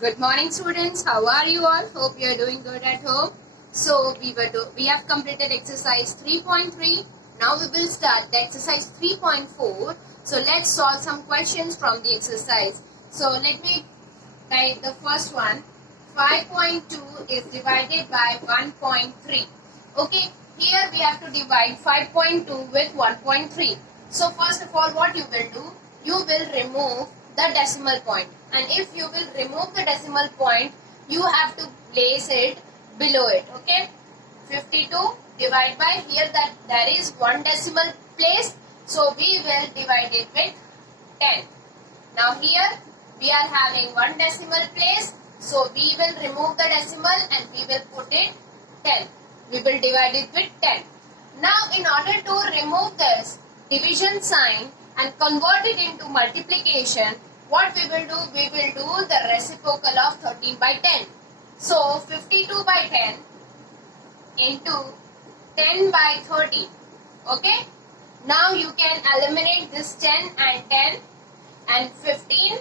Good morning, students. How are you all? Hope you are doing good at home. So we have completed exercise 3.3. Now we will start the exercise 3.4. So let's solve some questions from the exercise. So let me type the first one. 5.2 is divided by 1.3. Okay, here we have to divide 5.2 with 1.3. So first of all, what you will do? You will remove the decimal point, and if you will remove the decimal point, you have to place it below it. Okay, 52 divided by, here that there is one decimal place, so we will divide it with 10. Now here we are having one decimal place, so we will remove the decimal and we will put it 10. We will divide it with 10. Now in order to remove this division sign and convert it into multiplication, what we will do? We will do the reciprocal of 13 by 10. So 52 by 10 into 10 by 30. Okay. Now you can eliminate this 10 and 10, and 15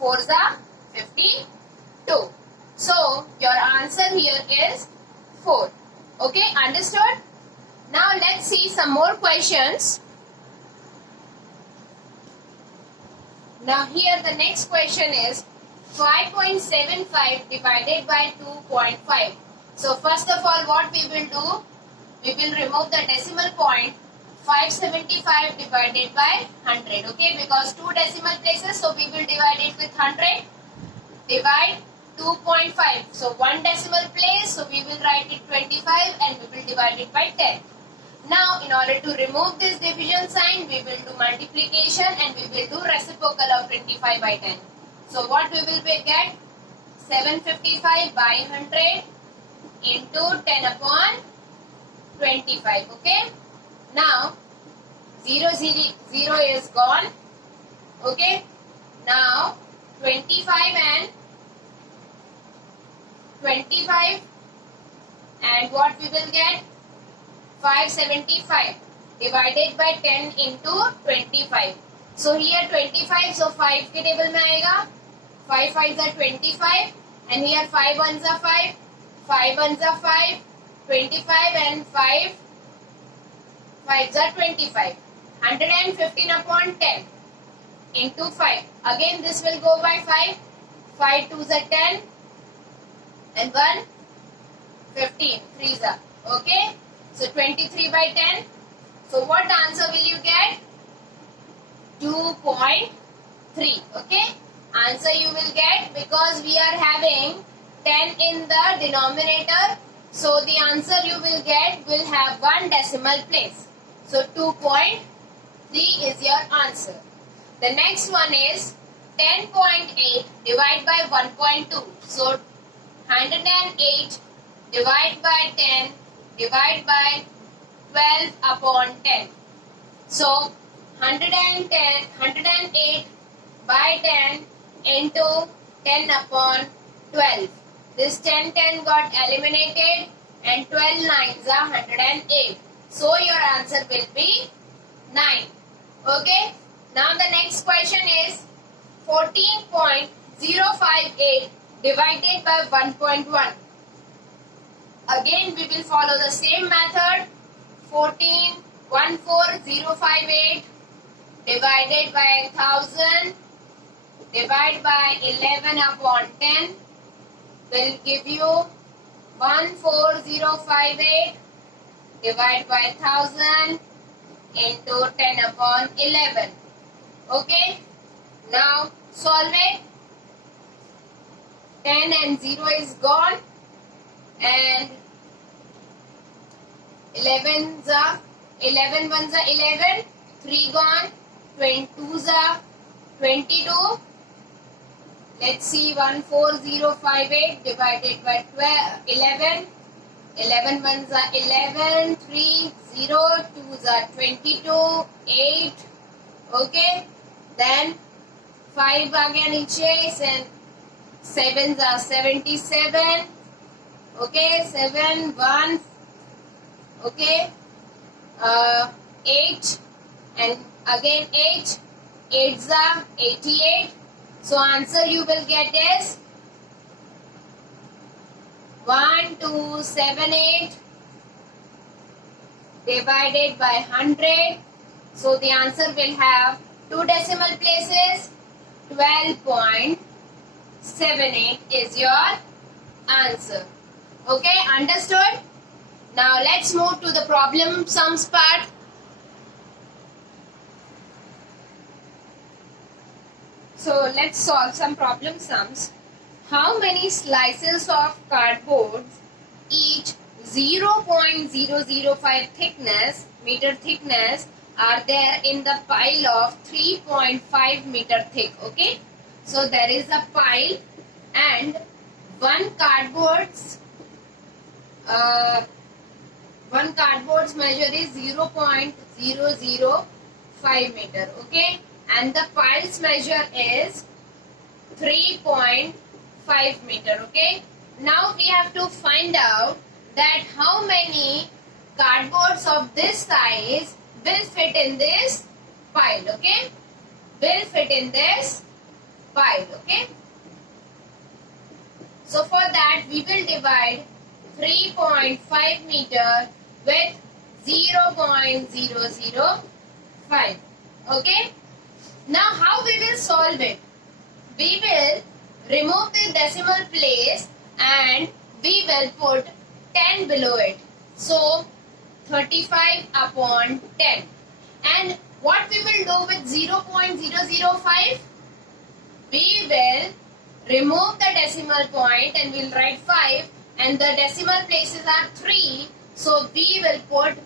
4s are 52. So your answer here is 4. Okay, understood? Now let's see some more questions. Now here the next question is 5.75 divided by 2.5. So first of all, what we will do? We will remove the decimal point. 575 divided by 100. Okay, because two decimal places, so we will divide it with 100. Divide 2.5. So one decimal place, so we will write it 25 and we will divide it by 10. Now in order to remove this division sign, we will do multiplication and we will do reciprocal of 25 by 10. So what we will get? 755 by 100 into 10 upon 25. Okay. Now 0 is gone. Okay. Now 25 and what we will get? 575 divided by 10 into 25. So here 25, so 5 के table में आएगा. 5 5s are 25 and here 5 1s are 5. 5 1s are 5. 25 and 5 5s are 25. 115 upon 10 into 5. Again this will go by 5. 5 2s are 10 and 1 15. 3s are. Okay. So 23 by 10. So what answer will you get? 2.3. Okay. Answer you will get, because we are having 10 in the denominator. So the answer you will get will have one decimal place. So 2.3 is your answer. The next one is 10.8 divided by 1.2. So 108 divided by 10 divided by 12 upon 10. So 108 by 10 into 10 upon 12. This 10 got eliminated and 12 9s are 108. So your answer will be 9. Okay. Now the next question is 14.058 divided by 1.1. Again we will follow the same method. 14.14058 divided by 1000 divided by 11 upon 10 will give you 14058 divided by 1000 into 10 upon 11. Okay. Now solve it. 10 and 0 is gone. And 11 1s are 11, 3 gone, 22s are 22. Let's see, 14058 divided by 11. 11 1s are 11, 3, 0, 2s are 22, 8. Okay. Then 5 again नीचे, and 7s are 77. Okay, 7, 1, okay, 8 and again 8, 8s are 88. So answer you will get is 1278 divided by 100. So the answer will have 2 decimal places. 12.78 is your answer. Okay, understood? Now let's move to the problem sums part. So let's solve some problem sums. How many slices of cardboard, each 0.005 meter thickness, are there in the pile of 3.5 meter thick? Okay, so there is a pile and one cardboard's measure is 0.005 meter. Okay, and the pile's measure is 3.5 meter. Okay, now we have to find out that how many cardboards of this size will fit in this pile. Okay, will fit in this pile. Okay, so for that we will divide 3.5 meter with 0.005. Okay, now how we will solve it? We will remove the decimal place and we will put 10 below it. So 35 upon 10. And what we will do with 0.005? We will remove the decimal point and we will write 5, and the decimal places are 3. So we will put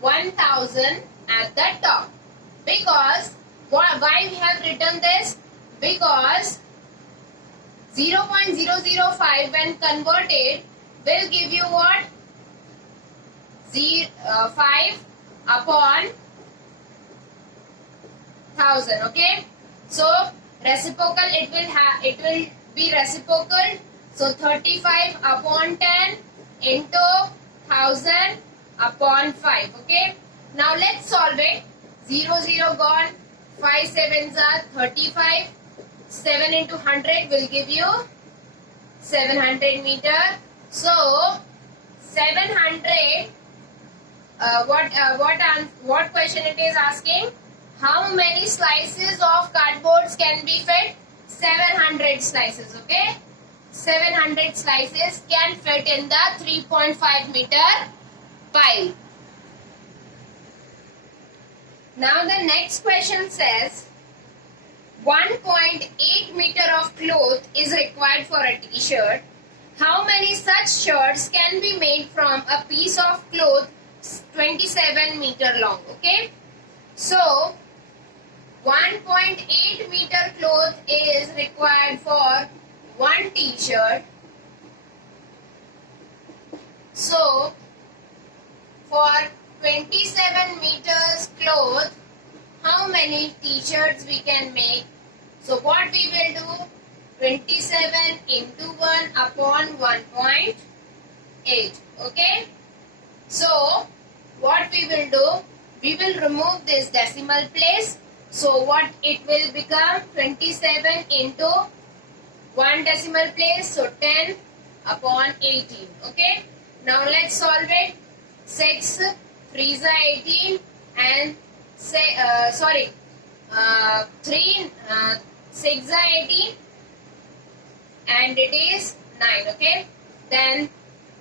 1000 at the top. Because why we have written this? Because 0.005 when converted will give you what? 5 upon 1000. Okay, so reciprocal, it will be reciprocal. So 35 upon 10 into 1000 upon 5. Okay, now let's solve it. 0 0 gone, 5 sevens are 35. 7 into 100 will give you 700 meter. So 700. What question it is asking? How many slices of cardboards can be fit? 700 slices. Okay, 700 slices can fit in the 3.5 meter pile. Now the next question says 1.8 meter of cloth is required for a t-shirt. How many such shirts can be made from a piece of cloth 27 meter long? Okay, so 1.8 meter cloth is required for one t-shirt. So for 27 meters cloth, how many t-shirts we can make? So what we will do? 27 into 1 upon 1.8. Okay, so what we will do? We will remove this decimal place. So what it will become? 27 into 1 decimal place. So 10 upon 18. Okay, now let's solve it. 6 3s are 18 and 3 6s are 18 and it is 9. Okay, then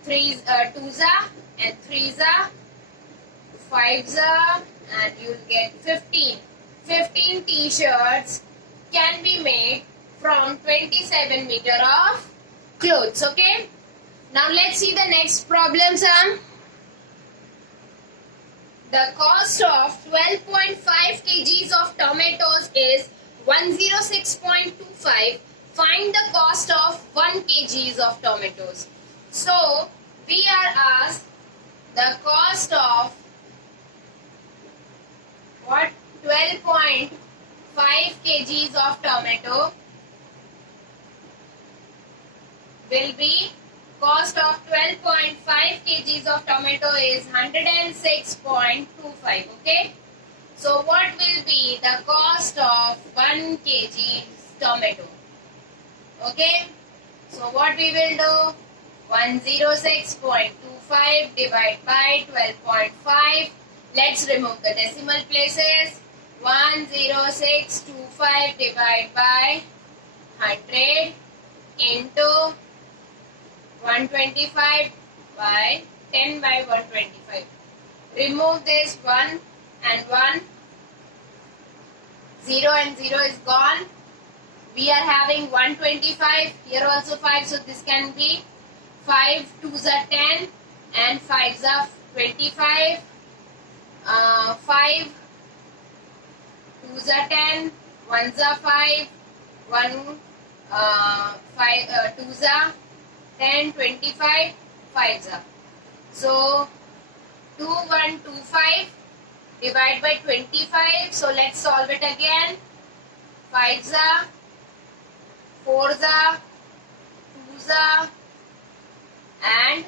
2s are and 3s are, 5s are, and you'll get 15. 15 t-shirts can be made from 27 meter of clothes. Okay, now let's see the next problem sum. The cost of 12.5 kgs of tomatoes is 106.25. Find the cost of 1 kg of tomatoes. So we are asked the cost of what? 12.5 kgs of tomato will be, cost of 12.5 kgs of tomato is 106.25. Okay, so what will be the cost of 1 kg tomato? Okay, so what we will do? 106.25 divided by 12.5. Let's remove the decimal places. 10625 divided by 100 into 125 by 10 by 125. Remove this 1 and 1. 0 and 0 is gone. We are having 125. Here also 5. So this can be 5 2s are 10 and 5s are 25. 5 2s are 10. 1s are 5. 1 5 2s are 10, 25, 5s are. So 2125 divided by 25. So let's solve it again. 5s are, 4s are, 2s are, and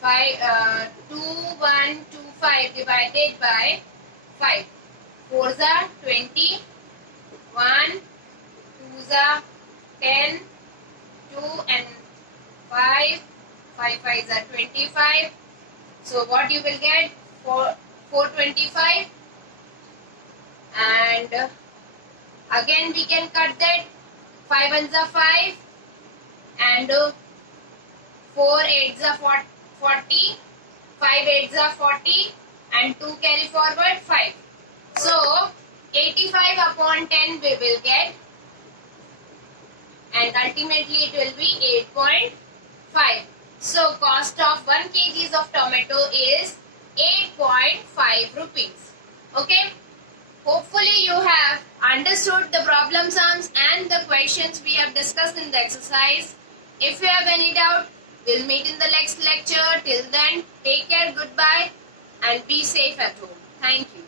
2125 divided by 5. 4s are 20, 1, 2s are 10, 2 and 5, 5 5s are 25. So what you will get? 425, and again we can cut that. 5 ones are 5 and 4 8s are 40, 5 8s are 40 and 2 carry forward 5. So 85 upon 10 we will get, and ultimately it will be 8.5. So cost of 1 kg of tomato is 8.5 rupees. Okay. Hopefully you have understood the problem sums and the questions we have discussed in the exercise. If you have any doubt, we'll meet in the next lecture. Till then, take care, goodbye, and be safe at home. Thank you.